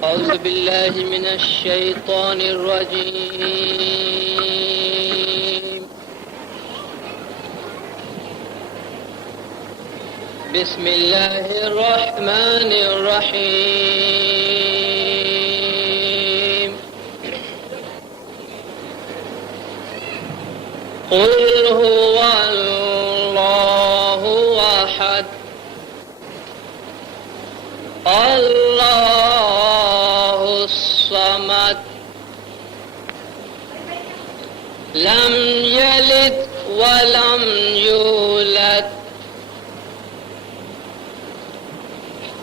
أعوذ بالله من الشيطان الرجيم. بسم الله الرحمن الرحيم. قل هو الله أحد الله الصمد لم يلد ولم يولد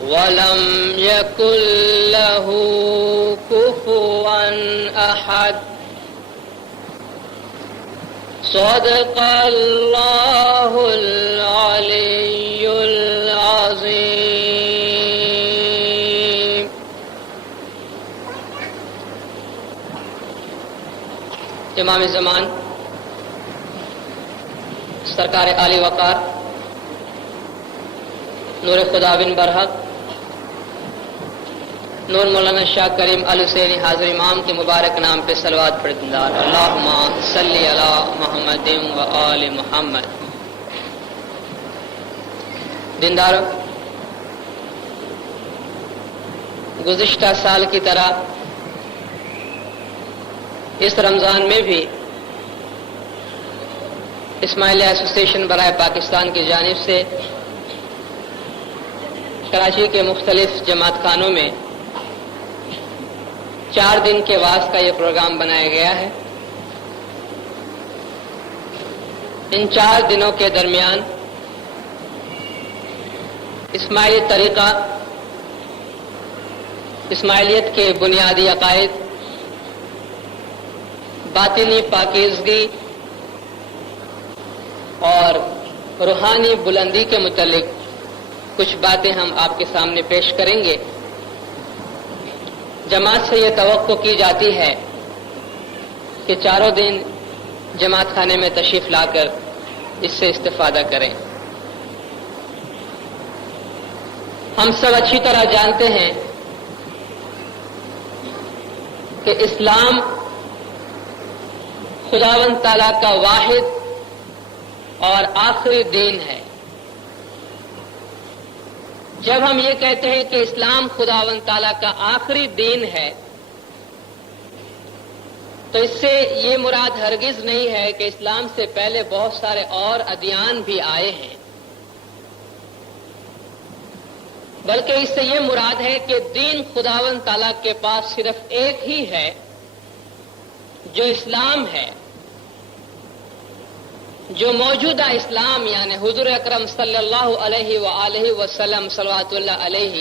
ولم يكن له كفوا أحد. صدق الله العلي العظيم. امام زمان سرکار عالی وقار نور خدا بن برحق نور مولانا شاہ کریم آل حسینی حاضر امام کے مبارک نام پہ صلوات پڑھتے ہیں. اللہم صلی علی محمد و آل محمد. دیندارو، گزشتہ سال کی طرح اس رمضان میں بھی اسماعیلیہ ایسوسی ایشن برائے پاکستان کی جانب سے کراچی کے مختلف جماعت خانوں میں 4 دن کے وعظ کا یہ پروگرام بنایا گیا ہے. ان 4 دنوں کے درمیان اسماعیلی طریقہ، اسماعیلیت کے بنیادی عقائد، باطنی پاکیزگی اور روحانی بلندی کے متعلق کچھ باتیں ہم آپ کے سامنے پیش کریں گے. جماعت سے یہ توقع کی جاتی ہے کہ 4 دن جماعت خانے میں تشریف لا کر اس سے استفادہ کریں. ہم سب اچھی طرح جانتے ہیں کہ اسلام خداوند تعالیٰ کا واحد اور آخری دین ہے. جب ہم یہ کہتے ہیں کہ اسلام خداوند تعالیٰ کا آخری دین ہے تو اس سے یہ مراد ہرگز نہیں ہے کہ اسلام سے پہلے بہت سارے اور ادیان بھی آئے ہیں، بلکہ اس سے یہ مراد ہے کہ دین خداوند تعالیٰ کے پاس صرف ایک ہی ہے جو اسلام ہے. جو موجودہ اسلام یعنی حضور اکرم صلی اللہ علیہ وآلہ وسلم صلوات اللہ علیہ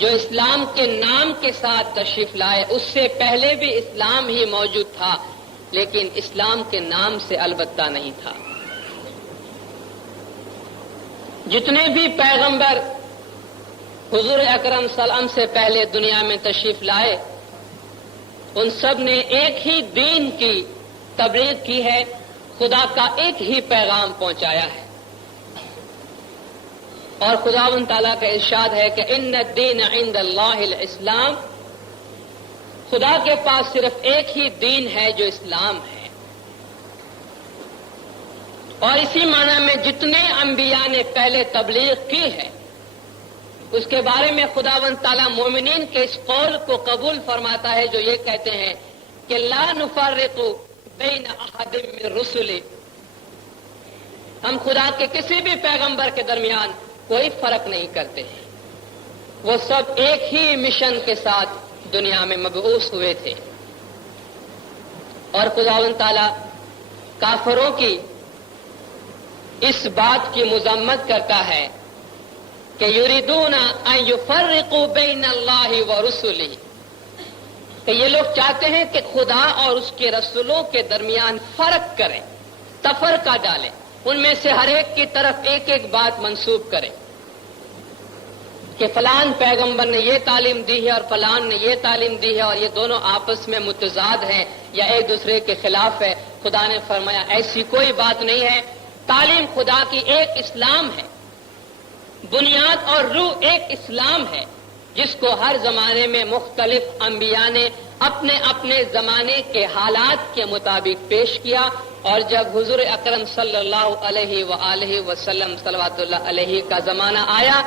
جو اسلام کے نام کے ساتھ تشریف لائے، اس سے پہلے بھی اسلام ہی موجود تھا، لیکن اسلام کے نام سے البتہ نہیں تھا. جتنے بھی پیغمبر حضور اکرم صلی اللہ علیہ وسلم سے پہلے دنیا میں تشریف لائے، ان سب نے ایک ہی دین کی تبلیغ کی ہے، خدا کا ایک ہی پیغام پہنچایا ہے. اور خداوند تعالیٰ کا ارشاد ہے کہ ان الدین عند اللہ الاسلام، خدا کے پاس صرف ایک ہی دین ہے جو اسلام ہے. اور اسی معنی میں جتنے انبیاء نے پہلے تبلیغ کی ہے اس کے بارے میں خداوند تعالیٰ مومنین کے اس قول کو قبول فرماتا ہے جو یہ کہتے ہیں کہ لا نفرق بین احد من رسله، ہم خدا کے کسی بھی پیغمبر کے درمیان کوئی فرق نہیں کرتے ہیں. وہ سب ایک ہی مشن کے ساتھ دنیا میں مبعوث ہوئے تھے. اور خداوند تعالیٰ کافروں کی اس بات کی مذمت کرتا ہے کہ یریدون ان یفرقوا بین اللہ ورسلہ، کہ یہ لوگ چاہتے ہیں کہ خدا اور اس کے رسولوں کے درمیان فرق کریں، تفرقہ ڈالیں، ان میں سے ہر ایک کی طرف ایک ایک بات منسوب کریں کہ فلان پیغمبر نے یہ تعلیم دی ہے اور فلان نے یہ تعلیم دی ہے اور یہ دونوں آپس میں متضاد ہیں یا ایک دوسرے کے خلاف ہے. خدا نے فرمایا ایسی کوئی بات نہیں ہے. تعلیم خدا کی ایک اسلام ہے، بنیاد اور روح ایک اسلام ہے. جس کو ہر زمانے میں مختلف انبیاء نے اپنے اپنے زمانے کے حالات کے مطابق پیش کیا، اور جب حضور اکرم صلی اللہ علیہ وآلہ وسلم صلوات اللہ علیہ کا زمانہ آیا،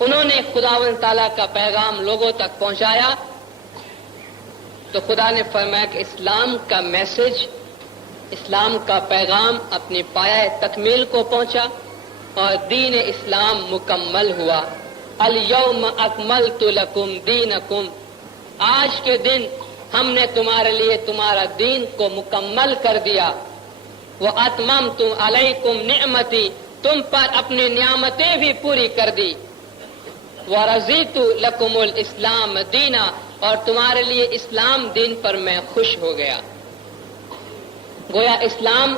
انہوں نے خداوند تعالیٰ کا پیغام لوگوں تک پہنچایا، تو خدا نے فرمایا کہ اسلام کا میسج، اسلام کا پیغام اپنی پایہ تکمیل کو پہنچا اور دین اسلام مکمل ہوا۔ الیوم اکملت لکم دینکم، آج کے دن ہم نے تمہارے لیے تمہارا دین کو مکمل کر دیا۔ واتممت علیکم نعمتی، تم پر اپنی نعمتیں بھی پوری کر دی۔ ورضیت لکم الاسلام دینا، اور تمہارے لیے اسلام دین پر میں خوش ہو گیا۔ گویا اسلام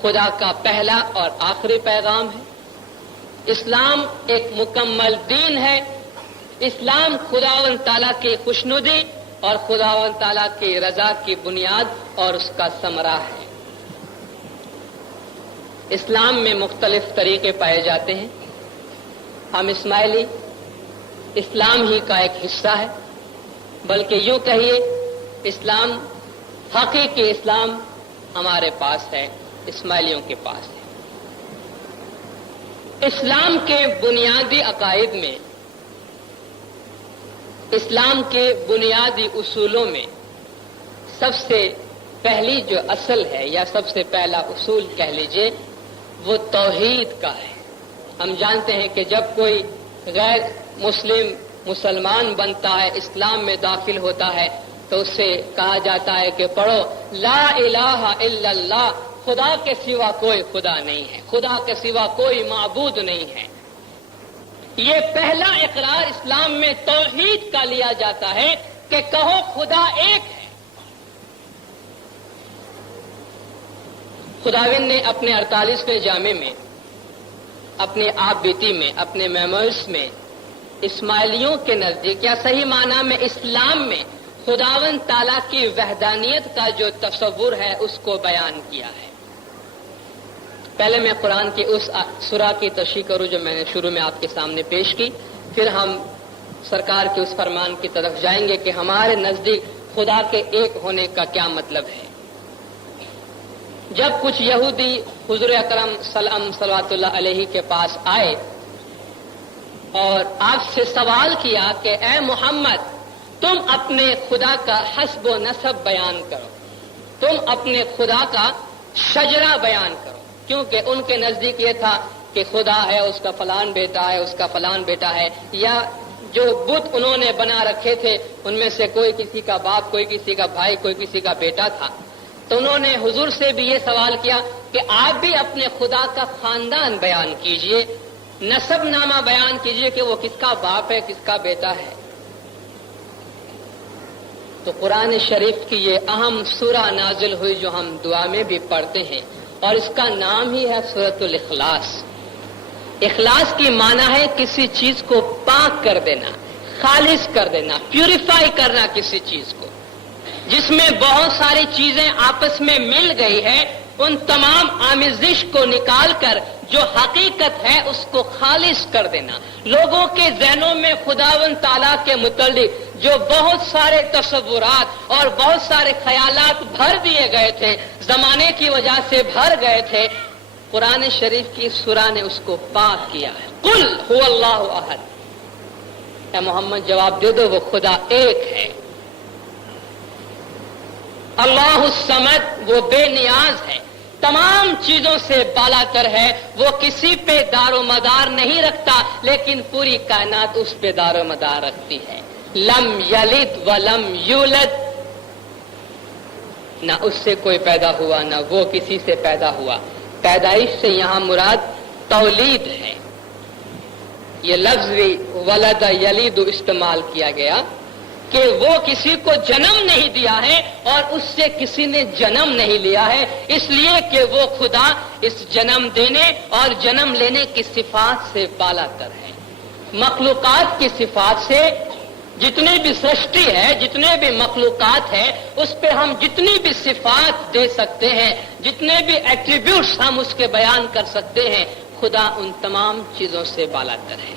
خدا کا پہلا اور آخری پیغام ہے، اسلام ایک مکمل دین ہے، اسلام خداوند تعالیٰ کی خوشنودی اور خداوند تعالیٰ کی رضا کی بنیاد اور اس کا ثمرہ ہے۔ اسلام میں مختلف طریقے پائے جاتے ہیں۔ ہم اسماعیلی اسلام ہی کا ایک حصہ ہے، بلکہ یوں کہیے اسلام، حقیقی اسلام ہمارے پاس ہے، اسماعیلیوں کے پاس ہے۔ اسلام کے بنیادی عقائد میں، اسلام کے بنیادی اصولوں میں سب سے پہلی جو اصل ہے یا سب سے پہلا اصول کہہ لیجئے وہ توحید کا ہے۔ ہم جانتے ہیں کہ جب کوئی غیر مسلمان بنتا ہے، اسلام میں داخل ہوتا ہے، تو اسے کہا جاتا ہے کہ پڑھو لا الہ الا اللہ، خدا کے سوا کوئی خدا نہیں ہے، خدا کے سوا کوئی معبود نہیں ہے۔ یہ پہلا اقرار اسلام میں توحید کا لیا جاتا ہے کہ کہو خدا ایک ہے۔ خداوند نے اپنے 48ویں جامع میں، اپنے آپ بیتی میں، اپنے میمورز میں اسماعیلیوں کے نزدیک یا صحیح معنی میں اسلام میں خداوند تعالیٰ کی وحدانیت کا جو تصور ہے اس کو بیان کیا ہے۔ پہلے میں قرآن کی اس سورہ کی تشریح کروں جو میں نے شروع میں آپ کے سامنے پیش کی، پھر ہم سرکار کے اس فرمان کی طرف جائیں گے کہ ہمارے نزدیک خدا کے ایک ہونے کا کیا مطلب ہے۔ جب کچھ یہودی حضور اکرم صلوات اللہ علیہ کے پاس آئے اور آپ سے سوال کیا کہ اے محمد، تم اپنے خدا کا حسب و نسب بیان کرو، تم اپنے خدا کا شجرہ بیان کرو، کیونکہ ان کے نزدیک یہ تھا کہ خدا ہے، اس کا فلان بیٹا ہے، اس کا فلان بیٹا ہے، یا جو بت انہوں نے بنا رکھے تھے ان میں سے کوئی کسی کا باپ، کوئی کسی کا بھائی، کوئی کسی کا بیٹا تھا۔ تو انہوں نے حضور سے بھی یہ سوال کیا کہ آپ بھی اپنے خدا کا خاندان بیان کیجئے، نسب نامہ بیان کیجئے کہ وہ کس کا باپ ہے، کس کا بیٹا ہے۔ تو قرآن شریف کی یہ اہم سورہ نازل ہوئی جو ہم دعا میں بھی پڑھتے ہیں، اور اس کا نام ہی ہے سورۃ الاخلاص۔ اخلاص کی معنی ہے کسی چیز کو پاک کر دینا، خالص کر دینا، پیوریفائی کرنا کسی چیز کو، جس میں بہت ساری چیزیں آپس میں مل گئی ہے، ان تمام آمیزش کو نکال کر جو حقیقت ہے اس کو خالص کر دینا۔ لوگوں کے ذہنوں میں خداوند تعالیٰ کے متعلق جو بہت سارے تصورات اور بہت سارے خیالات بھر دیے گئے تھے، زمانے کی وجہ سے بھر گئے تھے، قرآن شریف کی سورہ نے اس کو پاک کیا ہے۔ قل هو اللہ احد، اے محمد جواب دے دو وہ خدا ایک ہے۔ اللہ الصمد، وہ بے نیاز ہے، تمام چیزوں سے بالا تر ہے، وہ کسی پہ دار و مدار نہیں رکھتا، لیکن پوری کائنات اس پہ دار و مدار رکھتی ہے۔ لم یلد ولم یولد، نہ اس سے کوئی پیدا ہوا نہ وہ کسی سے پیدا ہوا۔ پیدائش سے یہاں مراد تولید ہے۔ یہ لفظ بھی ولد یلید استعمال کیا گیا کہ وہ کسی کو جنم نہیں دیا ہے اور اس سے کسی نے جنم نہیں لیا ہے، اس لیے کہ وہ خدا اس جنم دینے اور جنم لینے کی صفات سے بالا تر ہے۔ مخلوقات کی صفات سے جتنی بھی سرشٹی ہے، جتنے بھی مخلوقات ہیں، اس پہ ہم جتنی بھی صفات دے سکتے ہیں، جتنے بھی ایٹریبیوٹس ہم اس کے بیان کر سکتے ہیں، خدا ان تمام چیزوں سے بالا تر ہے۔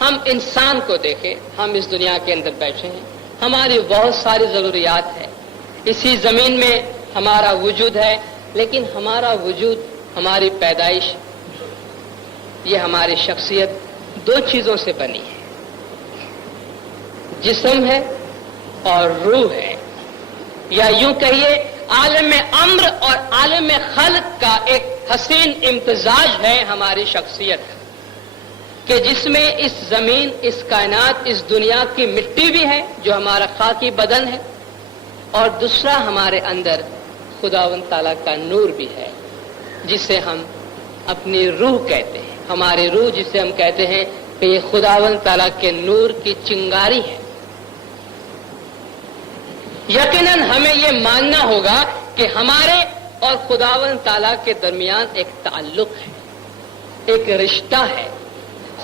ہم انسان کو دیکھیں، ہم اس دنیا کے اندر بیٹھے ہیں، ہماری بہت ساری ضروریات ہیں، اسی زمین میں ہمارا وجود ہے، لیکن ہمارا وجود، ہماری پیدائش، یہ ہماری شخصیت دو چیزوں سے بنی ہے، جسم ہے اور روح ہے، یا یوں کہیے عالم امر اور عالم خلق کا ایک حسین امتزاج ہے ہماری شخصیت، کہ جس میں اس زمین، اس کائنات، اس دنیا کی مٹی بھی ہے جو ہمارا خاکی بدن ہے، اور دوسرا ہمارے اندر خداوند تعالیٰ کا نور بھی ہے، جسے ہم اپنی روح کہتے ہیں، ہماری روح جسے ہم کہتے ہیں کہ یہ خداوند تعالیٰ کے نور کی چنگاری ہے۔ یقیناً ہمیں یہ ماننا ہوگا کہ ہمارے اور خداوند تعالیٰ کے درمیان ایک تعلق ہے، ایک رشتہ ہے۔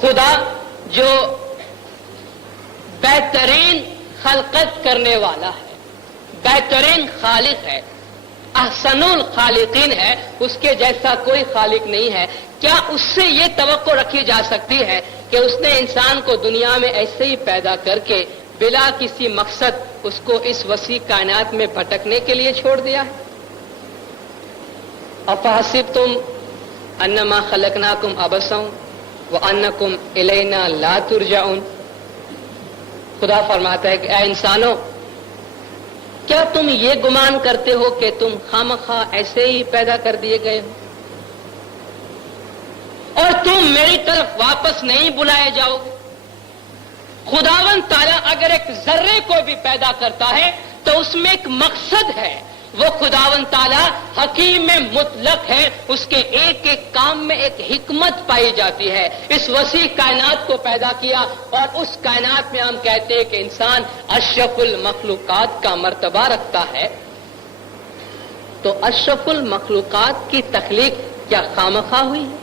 خدا جو بہترین خلقت کرنے والا ہے، بہترین خالق ہے، احسن الخالقین ہے، اس کے جیسا کوئی خالق نہیں ہے، کیا اس سے یہ توقع رکھی جا سکتی ہے کہ اس نے انسان کو دنیا میں ایسے ہی پیدا کر کے بلا کسی مقصد اس کو اس وسیع کائنات میں بھٹکنے کے لیے چھوڑ دیا ہے؟ افحسبتم انما خلقناکم عبثا وانکم الینا لا ترجعون۔ خدا فرماتا ہے کہ اے انسانوں، کیا تم یہ گمان کرتے ہو کہ تم خامخواہ ایسے ہی پیدا کر دیے گئے ہو اور تم میری طرف واپس نہیں بلائے جاؤ گے؟ خداوند تعالیٰ اگر ایک ذرے کو بھی پیدا کرتا ہے تو اس میں ایک مقصد ہے، وہ خداوند تعالیٰ حکیم مطلق ہے، اس کے ایک ایک کام میں ایک حکمت پائی جاتی ہے۔ اس وسیع کائنات کو پیدا کیا اور اس کائنات میں ہم کہتے ہیں کہ انسان اشرف المخلوقات کا مرتبہ رکھتا ہے، تو اشرف المخلوقات کی تخلیق کیا خامخواہ ہوئی ہے؟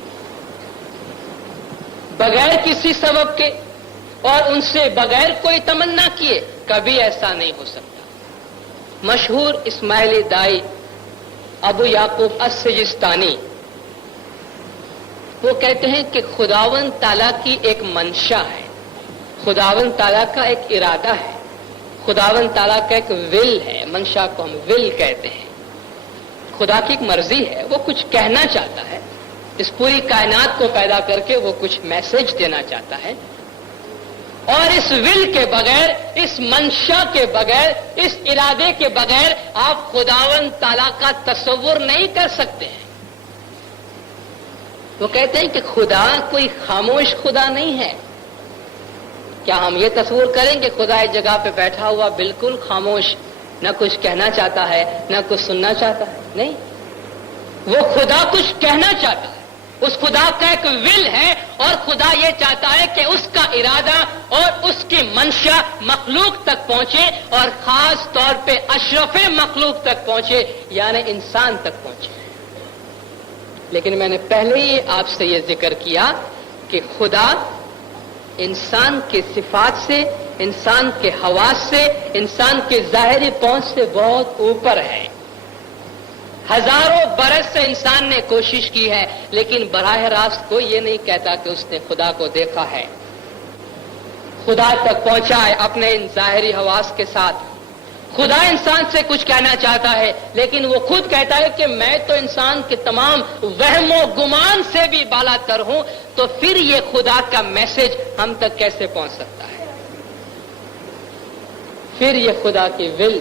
بغیر کسی سبب کے اور ان سے بغیر کوئی تمنا کیے؟ کبھی ایسا نہیں ہو سکتا۔ مشہور اسماعیلی دائی ابو یعقوب السجستانی وہ کہتے ہیں کہ خداوند تعالیٰ کی ایک منشا ہے، خداوند تعالیٰ کا ایک ارادہ ہے، خداوند تعالیٰ کا ایک ول ہے، منشا کو ہم ول کہتے ہیں، خدا کی ایک مرضی ہے، وہ کچھ کہنا چاہتا ہے، اس پوری کائنات کو پیدا کر کے وہ کچھ میسج دینا چاہتا ہے، اور اس ول کے بغیر، اس منشا کے بغیر، اس ارادے کے بغیر آپ خداوند تعالیٰ کا تصور نہیں کر سکتے ہیں۔ وہ کہتے ہیں کہ خدا کوئی خاموش خدا نہیں ہے۔ کیا ہم یہ تصور کریں کہ خدا ایک جگہ پہ بیٹھا ہوا بالکل خاموش، نہ کچھ کہنا چاہتا ہے نہ کچھ سننا چاہتا ہے؟ نہیں، وہ خدا کچھ کہنا چاہتا ہے، اس خدا کا ایک ول ہے، اور خدا یہ چاہتا ہے کہ اس کا ارادہ اور اس کی منشا مخلوق تک پہنچے، اور خاص طور پہ اشرف مخلوق تک پہنچے، یعنی انسان تک پہنچے۔ لیکن میں نے پہلے ہی آپ سے یہ ذکر کیا کہ خدا انسان کی صفات سے، انسان کے حواس سے، انسان کے ظاہری پہنچ سے بہت اوپر ہے۔ ہزاروں برس سے انسان نے کوشش کی ہے، لیکن براہ راست کوئی یہ نہیں کہتا کہ اس نے خدا کو دیکھا ہے، خدا تک پہنچا ہے اپنے ان ظاہری حواس کے ساتھ۔ خدا انسان سے کچھ کہنا چاہتا ہے، لیکن وہ خود کہتا ہے کہ میں تو انسان کے تمام وہم و گمان سے بھی بالا تر ہوں، تو پھر یہ خدا کا میسج ہم تک کیسے پہنچ سکتا ہے؟ پھر یہ خدا کی ول،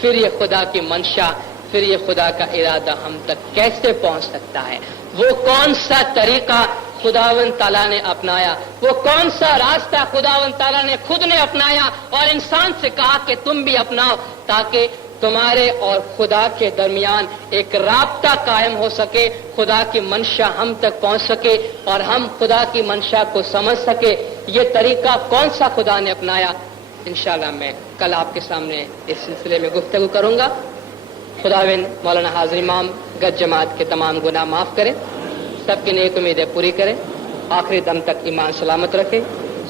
پھر یہ خدا کی منشا، پھر یہ خدا کا ارادہ ہم تک کیسے پہنچ سکتا ہے؟ وہ کون سا طریقہ خداوند تعالیٰ نے اپنایا، وہ کون سا راستہ خداوند تعالیٰ نے خود نے اپنایا اور انسان سے کہا کہ تم بھی اپناؤ، تاکہ تمہارے اور خدا کے درمیان ایک رابطہ قائم ہو سکے، خدا کی منشا ہم تک پہنچ سکے اور ہم خدا کی منشا کو سمجھ سکے۔ یہ طریقہ کون سا خدا نے اپنایا، انشاءاللہ میں کل آپ کے سامنے اس سلسلے میں گفتگو کروں گا۔ خداوند مولانا حاضر امام گج جماعت کے تمام گناہ معاف کرے، سب کی نیک امیدیں پوری کرے، آخری دم تک ایمان سلامت رکھے،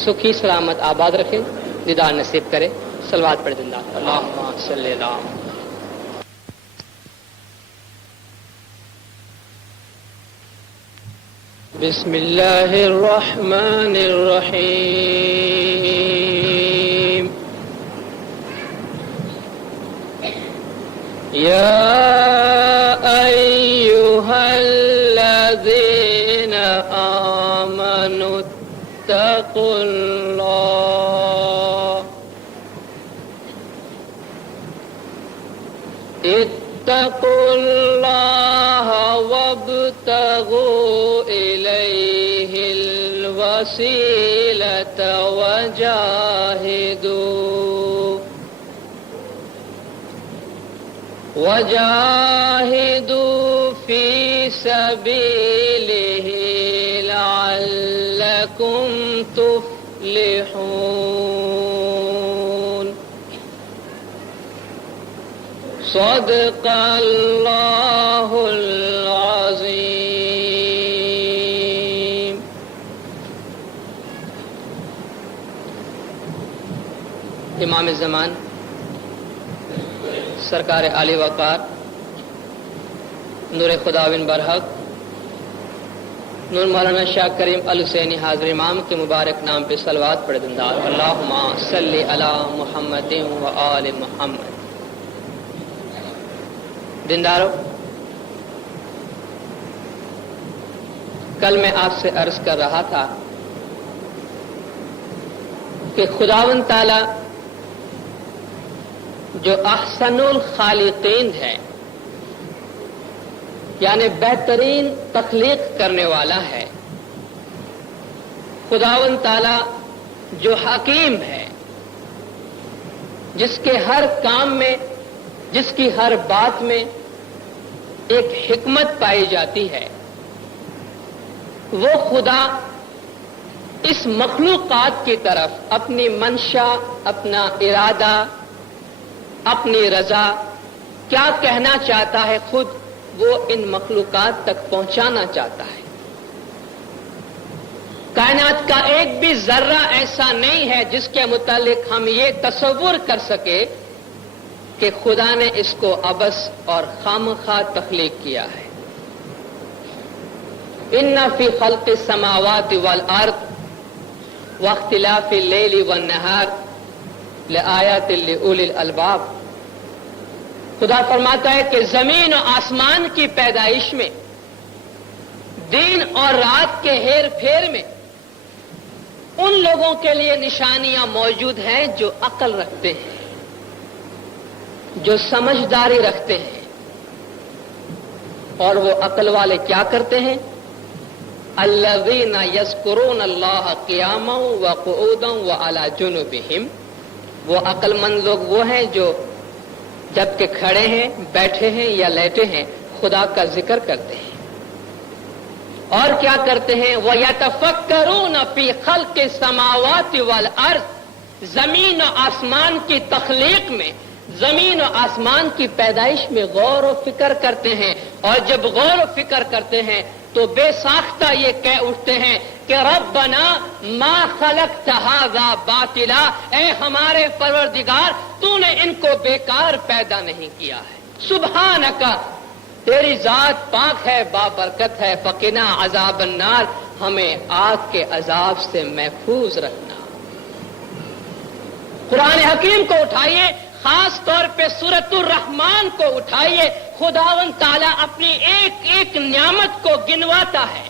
سکھی سلامت آباد رکھے، دیدار نصیب کرے۔ صلوات پڑھ زندہ اللہم صلی اللہ۔ بسم الله الرحمن الرحيم يا أيها الذين آمنوا اتقوا الله وابتغوا إليه الوسيلة وجاهدوا في سبيله لعلكم تفلحون صدق اللہ العظیم۔ امام زمان سرکار عالی وقار نور خداوند برحق نور مولانا شاہ کریم الحسینی حاضر امام کے مبارک نام پہ صلوات پڑھ دندار اللہم صلی علی محمد و آل محمد۔ دیندارو، کل میں آپ سے عرض کر رہا تھا کہ خداوند تعالی جو احسن الخالقین ہے، یعنی بہترین تخلیق کرنے والا ہے، خداوند تعالی جو حکیم ہے، جس کے ہر کام میں، جس کی ہر بات میں ایک حکمت پائی جاتی ہے، وہ خدا اس مخلوقات کی طرف اپنی منشا، اپنا ارادہ، اپنی رضا کیا کہنا چاہتا ہے خود وہ ان مخلوقات تک پہنچانا چاہتا ہے۔ کائنات کا ایک بھی ذرہ ایسا نہیں ہے جس کے متعلق ہم یہ تصور کر سکے کہ خدا نے اس کو عبث اور خامخواہ تخلیق کیا ہے۔ ان فی خلق السماوات والارض واختلاف اللیل والنہار لآیات لأولی الالباب، خدا فرماتا ہے کہ زمین و آسمان کی پیدائش میں، دن اور رات کے ہیر پھیر میں ان لوگوں کے لیے نشانیاں موجود ہیں جو عقل رکھتے ہیں، جو سمجھداری رکھتے ہیں۔ اور وہ عقل والے کیا کرتے ہیں؟ الذین یذکرون اللہ قیاما وقعودا وعلی جنوبہم، وہ عقل مند لوگ وہ ہیں جو جبکہ کھڑے ہیں، بیٹھے ہیں یا لیٹے ہیں خدا کا ذکر کرتے ہیں۔ اور کیا کرتے ہیں؟ وَيَتَفَكَّرُونَ فِي خَلْقِ السَّمَاوَاتِ وَالْأَرْضِ، زمین و آسمان کی تخلیق میں، زمین و آسمان کی پیدائش میں غور و فکر کرتے ہیں۔ اور جب غور و فکر کرتے ہیں تو بے ساختہ یہ کہہ اٹھتے ہیں کہ ربنا ما خلقت ھذا باطلا، اے ہمارے پروردگار تو نے ان کو بیکار پیدا نہیں کیا ہے۔ سبحانک، تیری ذات پاک ہے، بابرکت ہے، فقنا عذاب النار، ہمیں آگ کے عذاب سے محفوظ رکھنا۔ قرآن حکیم کو اٹھائیے، خاص طور پہ سورۃ الرحمن کو اٹھائیے، خداوند تعالیٰ اپنی ایک ایک نعمت کو گنواتا ہے۔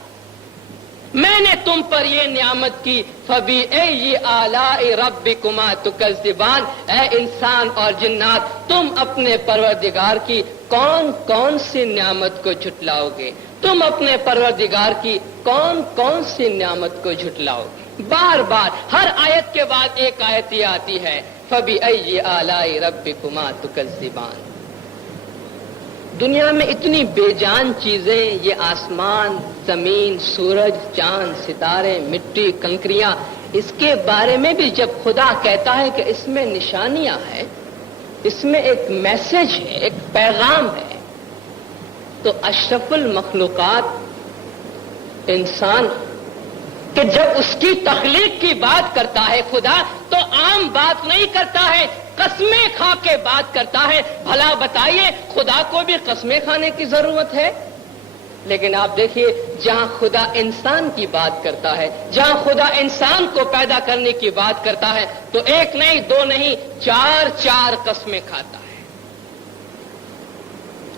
میں نے تم پر یہ نعمت کی، فَبِأَيِّ آلَاءِ رَبِّكُمَا تُكَذِّبَانِ، اے انسان اور جنات، تم اپنے پروردگار کی کون کون سی نعمت کو جھٹلاؤ گے؟ تم اپنے پروردگار کی کون کون سی نعمت کو جھٹلاؤ گے؟ بار بار ہر آیت کے بعد ایک آیت یہ آتی ہے، فَبِأَيِّ آلَاءِ رَبِّكُمَا تُكَذِّبَانِ۔ دنیا میں اتنی بے جان چیزیں، یہ آسمان، زمین، سورج، چاند، ستارے، مٹی، کنکریاں، اس کے بارے میں بھی جب خدا کہتا ہے کہ اس میں نشانیاں ہیں، اس میں ایک میسج ہے، ایک پیغام ہے، تو اشرف المخلوقات انسان کہ جب اس کی تخلیق کی بات کرتا ہے خدا تو عام بات نہیں کرتا ہے، قسمیں کھا کے بات کرتا ہے۔ بھلا بتائیے، خدا کو بھی قسمیں کھانے کی ضرورت ہے؟ لیکن آپ دیکھیے جہاں خدا انسان کی بات کرتا ہے، جہاں خدا انسان کو پیدا کرنے کی بات کرتا ہے تو ایک نہیں دو نہیں چار قسمیں کھاتا ہے۔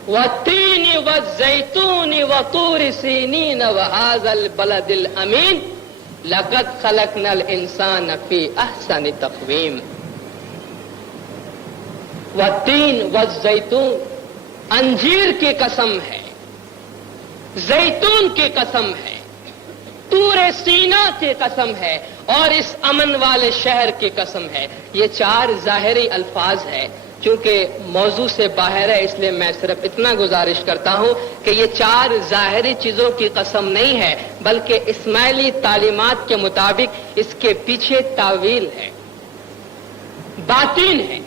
وَالتِّينِ وَالزَّيْتُونِ وَطُورِ سِينِينَ وَهَٰذَا الْبَلَدِ الْأَمِينِ لَقَدْ خَلَقْنَا الْإِنسَانَ فِي أَحْسَنِ تَقْوِيمٍ۔ والتین والزیتون، انجیر کی قسم ہے، زیتون کی قسم ہے، طور سینا کی قسم ہے، اور اس امن والے شہر کی قسم ہے۔ یہ چار ظاہری الفاظ ہیں، چونکہ موضوع سے باہر ہے اس لیے میں صرف اتنا گزارش کرتا ہوں کہ یہ چار ظاہری چیزوں کی قسم نہیں ہے، بلکہ اسماعیلی تعلیمات کے مطابق اس کے پیچھے تعویل ہے، باطن ہے۔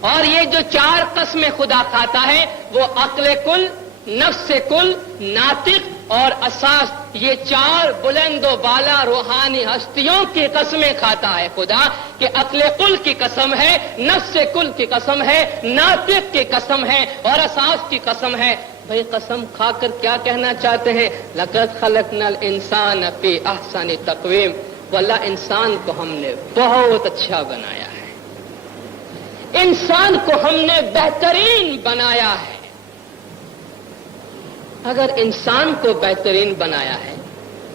اور یہ جو چار قسمیں خدا کھاتا ہے وہ عقل کل، نفس کل، ناطق اور اساس، یہ چار بلند و بالا روحانی ہستیوں کی قسمیں کھاتا ہے خدا، کہ عقل کل کی قسم ہے، نفس کل کی قسم ہے، ناطق کی قسم ہے اور اساس کی قسم ہے۔ بھئی قسم کھا کر کیا کہنا چاہتے ہیں؟ لَقَدْ خَلَقْنَا الْإِنسَانَ فِي أَحْسَنِ تَقْوِيمٍ، واللہ انسان کو ہم نے بہت اچھا بنایا ہے، انسان کو ہم نے بہترین بنایا ہے۔ اگر انسان کو بہترین بنایا ہے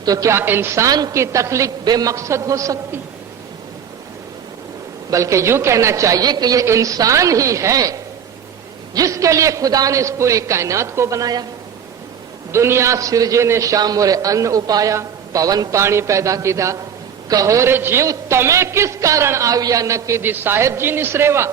تو کیا انسان کی تخلیق بے مقصد ہو سکتی؟ بلکہ یوں کہنا چاہیے کہ یہ انسان ہی ہے جس کے لیے خدا نے اس پوری کائنات کو بنایا ہے۔ دنیا سرجے نے شامور ان اپایا، پون پانی پیدا کیدا، کہورے جیو تمہیں کس کارن آویا نہ کیدی صاحب جی نسریوا۔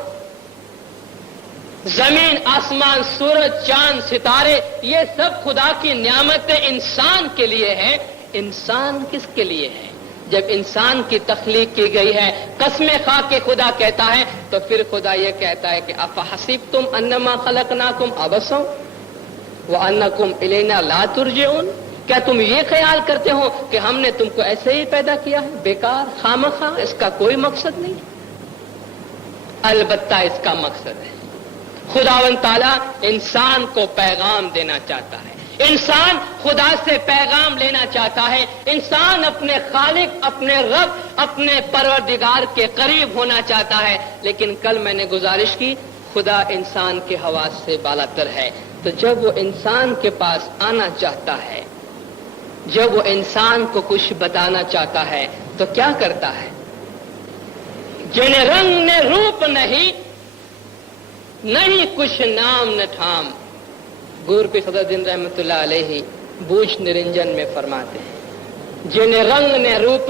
زمین، آسمان، سورج، چاند، ستارے، یہ سب خدا کی نعمتیں انسان کے لیے ہیں۔ انسان کس کے لیے ہے؟ جب انسان کی تخلیق کی گئی ہے، قسمیں کھا کے خدا کہتا ہے تو پھر خدا یہ کہتا ہے کہ افحسبتم انما خلقناکم عبثا وانکم الینا لا ترجعون، کیا تم یہ خیال کرتے ہو کہ ہم نے تم کو ایسے ہی پیدا کیا ہے بیکار، خامخواہ، اس کا کوئی مقصد نہیں؟ البتہ اس کا مقصد ہے۔ خداوند تعالیٰ انسان کو پیغام دینا چاہتا ہے، انسان خدا سے پیغام لینا چاہتا ہے، انسان اپنے خالق، اپنے رب، اپنے پروردگار کے قریب ہونا چاہتا ہے۔ لیکن کل میں نے گزارش کی خدا انسان کے حواس سے بالاتر ہے، تو جب وہ انسان کے پاس آنا چاہتا ہے، جب وہ انسان کو کچھ بتانا چاہتا ہے تو کیا کرتا ہے؟ جنہیں رنگ نے روپ نہیں کچھ نام نہ ٹھام، گور پیر صدر دین رحمت اللہ علیہ بوجھ نرنجن میں فرماتے ہیں، جنہیں رنگ نے روپ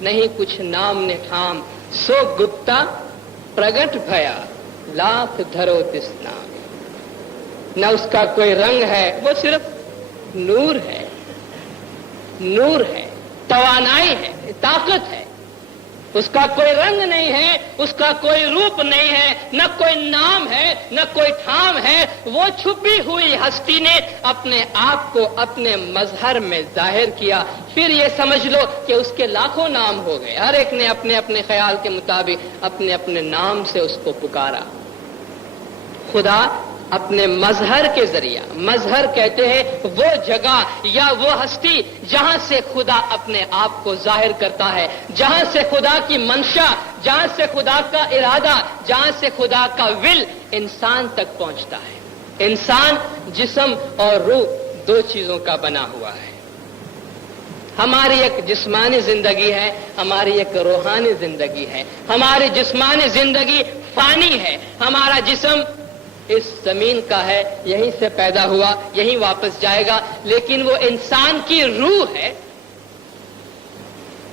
نہیں کچھ نام نے ٹھام، سو گپتا پرگٹ بھیا لاکھ دھرو تس نام۔ نہ اس کا کوئی رنگ ہے، وہ صرف نور ہے، نور ہے، توانائی ہے، طاقت ہے۔ اس کا کوئی رنگ نہیں ہے، اس کا کوئی روپ نہیں ہے، نہ کوئی نام ہے، نہ کوئی ٹھام ہے۔ وہ چھپی ہوئی ہستی نے اپنے آپ کو اپنے مظہر میں ظاہر کیا، پھر یہ سمجھ لو کہ اس کے لاکھوں نام ہو گئے، ہر ایک نے اپنے اپنے خیال کے مطابق اپنے اپنے نام سے اس کو پکارا۔ خدا اپنے مظہر کے ذریعہ، مظہر کہتے ہیں وہ جگہ یا وہ ہستی جہاں سے خدا اپنے آپ کو ظاہر کرتا ہے، جہاں سے خدا کی منشا، جہاں سے خدا کا ارادہ، جہاں سے خدا کا ول انسان تک پہنچتا ہے۔ انسان جسم اور روح دو چیزوں کا بنا ہوا ہے۔ ہماری ایک جسمانی زندگی ہے، ہماری ایک روحانی زندگی ہے۔ ہماری جسمانی زندگی فانی ہے، ہمارا جسم اس زمین کا ہے، یہیں سے پیدا ہوا، یہیں واپس جائے گا، لیکن وہ انسان کی روح ہے،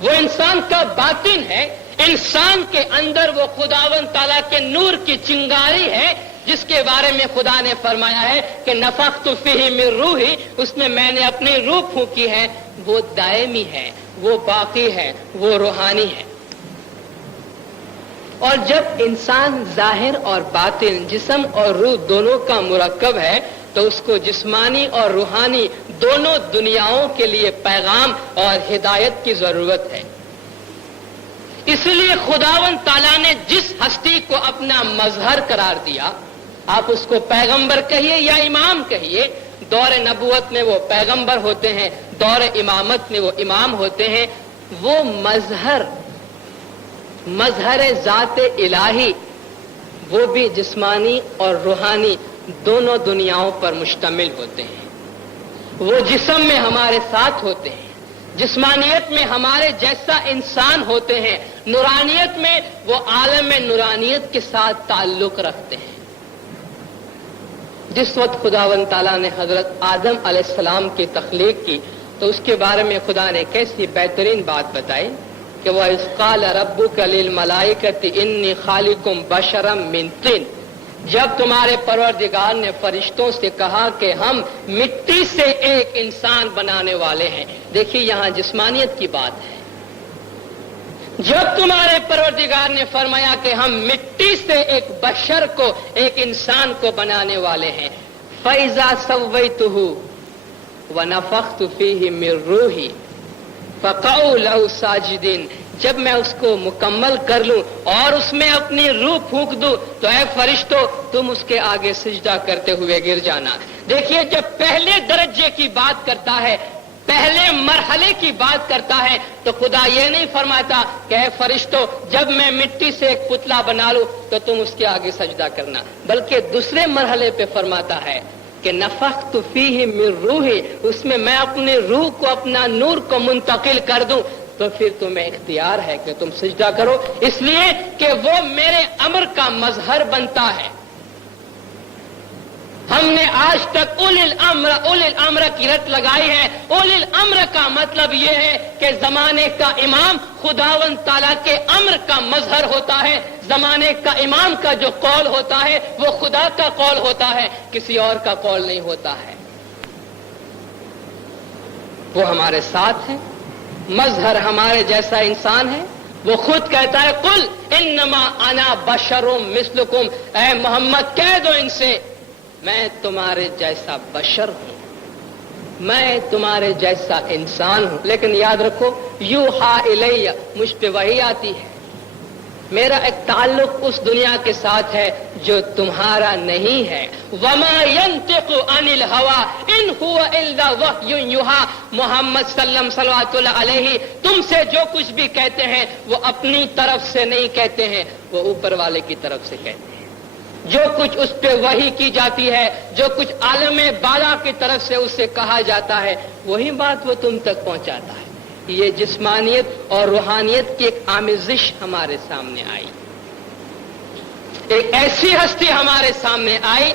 وہ انسان کا باطن ہے، انسان کے اندر وہ خداوند تعالیٰ کے نور کی چنگاری ہے، جس کے بارے میں خدا نے فرمایا ہے کہ نفخت فیہ من روحی، اس میں میں نے اپنی روح پھونکی ہے، وہ دائمی ہے، وہ باقی ہے، وہ روحانی ہے۔ اور جب انسان ظاہر اور باطن، جسم اور روح دونوں کا مرکب ہے تو اس کو جسمانی اور روحانی دونوں دنیاؤں کے لیے پیغام اور ہدایت کی ضرورت ہے۔ اس لیے خداوند تعالیٰ نے جس ہستی کو اپنا مظہر قرار دیا، آپ اس کو پیغمبر کہیے یا امام کہیے، دور نبوت میں وہ پیغمبر ہوتے ہیں، دور امامت میں وہ امام ہوتے ہیں، وہ مظہر ذات الہی، وہ بھی جسمانی اور روحانی دونوں دنیاؤں پر مشتمل ہوتے ہیں۔ وہ جسم میں ہمارے ساتھ ہوتے ہیں، جسمانیت میں ہمارے جیسا انسان ہوتے ہیں، نورانیت میں وہ عالم نورانیت کے ساتھ تعلق رکھتے ہیں۔ جس وقت خداوند تعالیٰ نے حضرت آدم علیہ السلام کی تخلیق کی تو اس کے بارے میں خدا نے کیسی بہترین بات بتائی کہ وَإِذْ قَالَ رَبُّكَ لِلْمَلَائِكَةِ إِنِّي خَالِقٌ بَشَرًا مِّن طِينٍ، جب تمہارے پروردگار نے فرشتوں سے کہا کہ ہم مٹی سے ایک انسان بنانے والے ہیں۔ دیکھیے یہاں جسمانیت کی بات ہے۔ جب تمہارے پروردگار نے فرمایا کہ ہم مٹی سے ایک بشر کو، ایک انسان کو بنانے والے ہیں، فَإِذَا سَوَّيْتُهُ وَنَفَخْتُ فِيهِ مِن رُّوحِي فَقَعُوا لَهُ سَاجِدِينَ، جب میں اس کو مکمل کر لوں اور اس میں اپنی روح پھونک دوں تو اے فرشتوں تم اس کے آگے سجدہ کرتے ہوئے گر جانا۔ دیکھیے جب پہلے درجے کی بات کرتا ہے، پہلے مرحلے کی بات کرتا ہے تو خدا یہ نہیں فرماتا کہ اے فرشتوں جب میں مٹی سے ایک پتلا بنا لوں تو تم اس کے آگے سجدہ کرنا، بلکہ دوسرے مرحلے پہ فرماتا ہے کہ نفخت فیہ من روحی، اس میں میں اپنے روح کو، اپنا نور کو منتقل کر دوں تو پھر تمہیں اختیار ہے کہ تم سجدہ کرو، اس لیے کہ وہ میرے امر کا مظہر بنتا ہے۔ ہم نے آج تک اولی الامر کی رٹ لگائی ہے۔ اولی الامر کا مطلب یہ ہے کہ زمانے کا امام خداوند تعالیٰ کے امر کا مظہر ہوتا ہے، زمانے کا امام کا جو قول ہوتا ہے وہ خدا کا قول ہوتا ہے، کسی اور کا قول نہیں ہوتا ہے۔ وہ ہمارے ساتھ ہیں، مظہر ہمارے جیسا انسان ہے، وہ خود کہتا ہے قل انما انا بشر مثلکم، اے محمد کہہ دو ان سے میں تمہارے جیسا بشر ہوں، میں تمہارے جیسا انسان ہوں، لیکن یاد رکھو یوحا الی، مجھ پہ وحی آتی ہے، میرا ایک تعلق اس دنیا کے ساتھ ہے جو تمہارا نہیں ہے۔ وما ينطق عن الهوى ان هو الا وحی یوحا، محمد صلوات اللہ علیہ تم سے جو کچھ بھی کہتے ہیں وہ اپنی طرف سے نہیں کہتے ہیں، وہ اوپر والے کی طرف سے کہتے ہیں۔ جو کچھ اس پہ وحی کی جاتی ہے، جو کچھ عالم بالا کی طرف سے اسے کہا جاتا ہے، وہی بات وہ تم تک پہنچاتا ہے۔ یہ جسمانیت اور روحانیت کی ایک آمیزش ہمارے سامنے آئی، ایک ایسی ہستی ہمارے سامنے آئی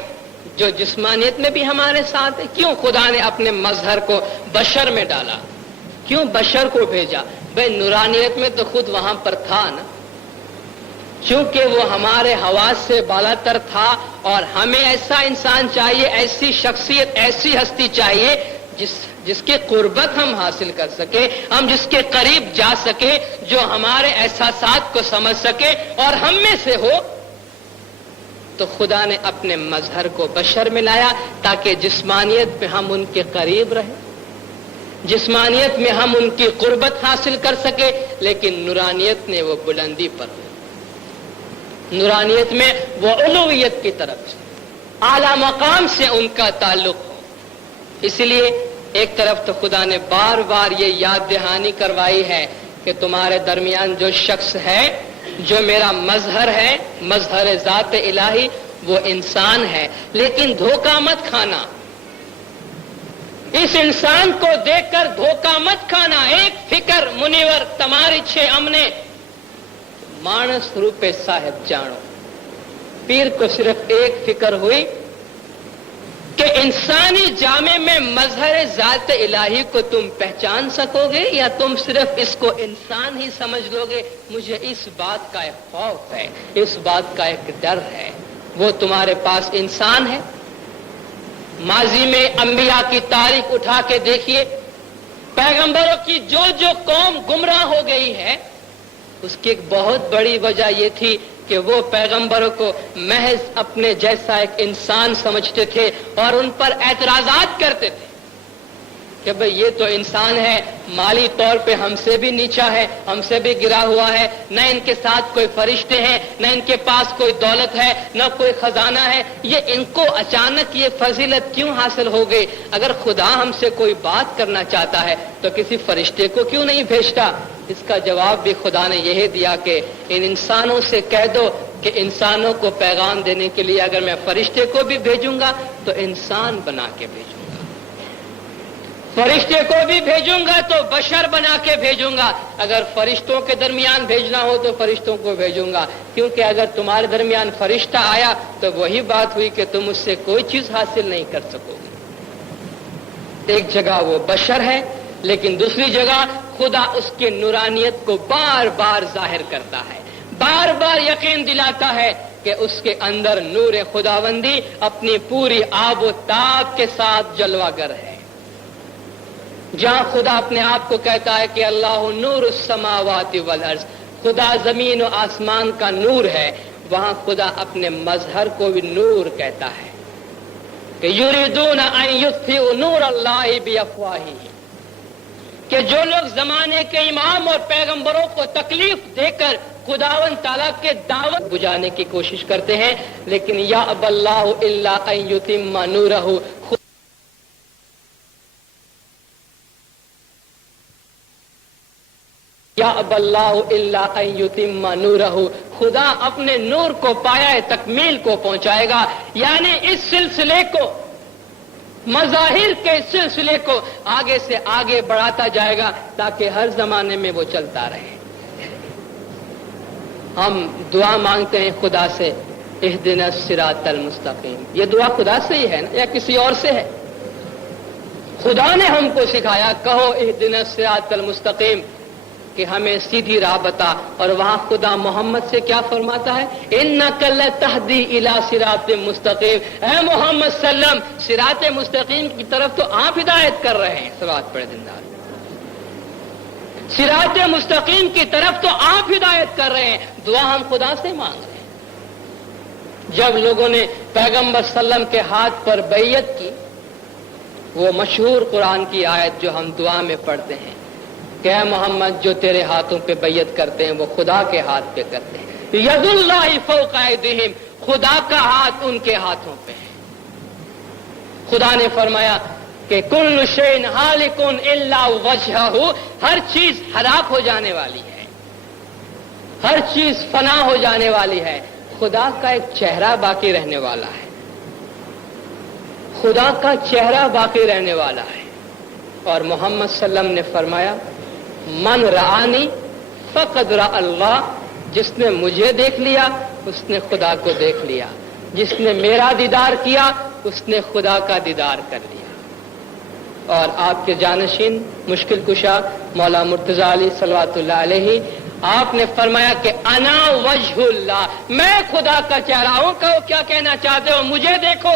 جو جسمانیت میں بھی ہمارے ساتھ ہے۔ کیوں خدا نے اپنے مظہر کو بشر میں ڈالا، کیوں بشر کو بھیجا؟ بھائی نورانیت میں تو خود وہاں پر تھا نا، چونکہ وہ ہمارے حواس سے بالا تر تھا، اور ہمیں ایسا انسان چاہیے، ایسی شخصیت، ایسی ہستی چاہیے جس کے قربت ہم حاصل کر سکے، ہم جس کے قریب جا سکے، جو ہمارے احساسات کو سمجھ سکے اور ہم میں سے ہو۔ تو خدا نے اپنے مظہر کو بشر میں لایا تاکہ جسمانیت میں ہم ان کے قریب رہیں، جسمانیت میں ہم ان کی قربت حاصل کر سکے، لیکن نورانیت نے وہ بلندی پر، نورانیت میں وہ علویت کی طرف سے، اعلیٰ مقام سے ان کا تعلق ہو۔ اس لیے ایک طرف تو خدا نے بار بار یہ یاد دہانی کروائی ہے کہ تمہارے درمیان جو شخص ہے، جو میرا مظہر ہے، مظہر ذات الہی، وہ انسان ہے، لیکن دھوکہ مت کھانا، اس انسان کو دیکھ کر دھوکہ مت کھانا۔ ایک فکر منیور تمہاری چھے امنے مانس روپے صاحب جانو، پیر کو صرف ایک فکر ہوئی کہ انسانی جامع میں مظہر ذات الہی کو تم پہچان سکو گے یا تم صرف اس کو انسان ہی سمجھ لو گے۔ مجھے اس بات کا ایک خوف ہے، اس بات کا ایک ڈر ہے۔ وہ تمہارے پاس انسان ہے، ماضی میں انبیاء کی تاریخ اٹھا کے دیکھیے، پیغمبروں کی جو جو قوم گمراہ ہو گئی ہے اس کی ایک بہت بڑی وجہ یہ تھی کہ وہ پیغمبروں کو محض اپنے جیسا ایک انسان سمجھتے تھے اور ان پر اعتراضات کرتے تھے۔ کہ بھئی یہ تو انسان ہے، مالی طور پہ ہم سے بھی نیچا ہے، ہم سے بھی گرا ہوا ہے، نہ ان کے ساتھ کوئی فرشتے ہیں، نہ ان کے پاس کوئی دولت ہے، نہ کوئی خزانہ ہے، یہ ان کو اچانک یہ فضیلت کیوں حاصل ہو گئی؟ اگر خدا ہم سے کوئی بات کرنا چاہتا ہے تو کسی فرشتے کو کیوں نہیں بھیجتا؟ اس کا جواب بھی خدا نے یہی دیا کہ ان انسانوں سے کہہ دو کہ انسانوں کو پیغام دینے کے لیے اگر میں فرشتے کو بھی بھیجوں گا تو انسان بنا کے بھیجوں گا، فرشتے کو بھی بھیجوں گا تو بشر بنا کے بھیجوں گا، اگر فرشتوں کے درمیان بھیجنا ہو تو فرشتوں کو بھیجوں گا، کیونکہ اگر تمہارے درمیان فرشتہ آیا تو وہی بات ہوئی کہ تم اس سے کوئی چیز حاصل نہیں کر سکو گے۔ ایک جگہ وہ بشر ہے، لیکن دوسری جگہ خدا اس کے نورانیت کو بار بار ظاہر کرتا ہے، بار بار یقین دلاتا ہے کہ اس کے اندر نور خداوندی اپنی پوری آب و تاب کے ساتھ جلوہ گر ہے۔ جہاں خدا اپنے آپ کو کہتا ہے کہ اللہ نور السماوات والارض، خدا زمین و آسمان کا نور ہے، وہاں خدا اپنے مظہر کو بھی نور کہتا ہے کہ یریدون ان یطفئوا نور اللہ بافواہہم، کہ جو لوگ زمانے کے امام اور پیغمبروں کو تکلیف دے کر خداوند تعالیٰ کے دعوت بجھانے کی کوشش کرتے ہیں، لیکن یأبی اللہ الا ان یتم نورہ، یأبی اللہ الا ان یتم نورہ، خدا اپنے نور کو پایہ تکمیل کو پہنچائے گا، یعنی اس سلسلے کو، مظاہر کے سلسلے کو آگے سے آگے بڑھاتا جائے گا تاکہ ہر زمانے میں وہ چلتا رہے۔ ہم دعا مانگتے ہیں خدا سے اہدنا الصراط المستقیم، یہ دعا خدا سے ہی ہے نا یا کسی اور سے ہے؟ خدا نے ہم کو سکھایا کہو اہدنا الصراط المستقیم، کہ ہمیں سیدھی راہ بتا، اور وہاں خدا محمد سے کیا فرماتا ہے؟ انک لتہدی الی صراط مستقیم، اے محمد صلی اللہ علیہ وسلم صراط مستقیم کی طرف تو آپ ہدایت کر رہے ہیں، صلوات پڑھے دیندار، صراط مستقیم کی طرف تو آپ ہدایت کر رہے ہیں، دعا ہم خدا سے مانگ رہے ہیں۔ جب لوگوں نے پیغمبر صلی اللہ علیہ وسلم کے ہاتھ پر بیعت کی، وہ مشہور قرآن کی آیت جو ہم دعا میں پڑھتے ہیں کہ اے محمد جو تیرے ہاتھوں پہ بیعت کرتے ہیں وہ خدا کے ہاتھ پہ کرتے ہیں، ید اللہ فوق ایدیہم، خدا کا ہاتھ ان کے ہاتھوں پہ ہے۔ خدا نے فرمایا کہ کل شیء ہالک الا وجہہ، ہر چیز ہلاک ہو جانے والی ہے، ہر چیز فنا ہو جانے والی ہے، خدا کا ایک چہرہ باقی رہنے والا ہے، خدا کا چہرہ باقی رہنے والا ہے۔ اور محمد صلی اللہ علیہ وسلم نے فرمایا من رآنی فقد رأى اللہ، جس نے مجھے دیکھ لیا اس نے خدا کو دیکھ لیا، جس نے میرا دیدار کیا اس نے خدا کا دیدار کر لیا۔ اور آپ کے جانشین مشکل کشا مولا مرتضی علی صلوات اللہ علیہ، آپ نے فرمایا کہ انا وجہ اللہ، میں خدا کا چہرہ ہوں۔ کہو کیا کہنا چاہتے ہو؟ مجھے دیکھو۔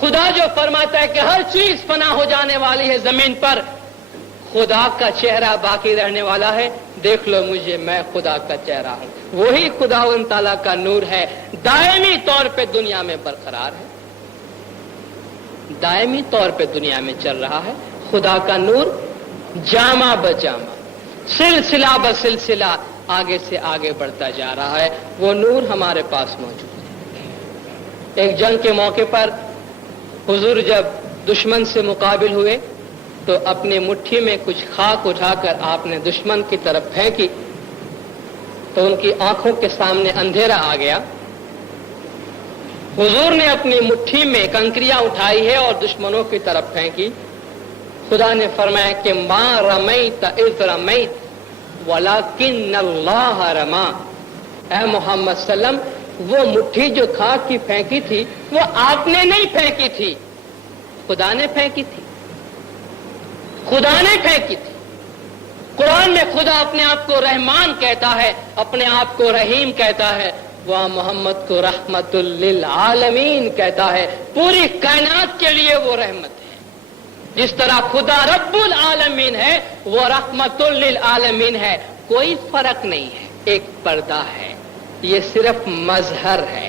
خدا جو فرماتا ہے کہ ہر چیز فنا ہو جانے والی ہے زمین پر، خدا کا چہرہ باقی رہنے والا ہے، دیکھ لو مجھے، میں خدا کا چہرہ ہوں۔ وہی خداوند تعالیٰ کا نور ہے، دائمی طور پہ دنیا میں برقرار ہے، دائمی طور پہ دنیا میں چل رہا ہے۔ خدا کا نور جامع بجامع، سلسلہ بسلسلہ آگے سے آگے بڑھتا جا رہا ہے، وہ نور ہمارے پاس موجود ہے۔ ایک جنگ کے موقع پر حضور جب دشمن سے مقابل ہوئے تو اپنی مٹھی میں کچھ خاک اٹھا کر آپ نے دشمن کی طرف پھینکی تو ان کی آنکھوں کے سامنے اندھیرا آ گیا۔ حضور نے اپنی مٹھی میں کنکریاں اٹھائی ہے اور دشمنوں کی طرف پھینکی۔ خدا نے فرمایا کہ ما رمیت اذ رمیت ولکن اللہ رما، اے محمد صلی اللہ علیہ وسلم وہ مٹھی جو خاک کی پھینکی تھی وہ آپ نے نہیں پھینکی تھی، خدا نے پھینکی تھی، خدا نے پھینکی تھی۔ قرآن میں خدا اپنے آپ کو رحمان کہتا ہے، اپنے آپ کو رحیم کہتا ہے، وہ محمد کو رحمت للعالمین کہتا ہے، پوری کائنات کے لیے وہ رحمت ہے۔ جس طرح خدا رب العالمین ہے وہ رحمت للعالمین ہے، کوئی فرق نہیں ہے، ایک پردہ ہے، یہ صرف مظہر ہے۔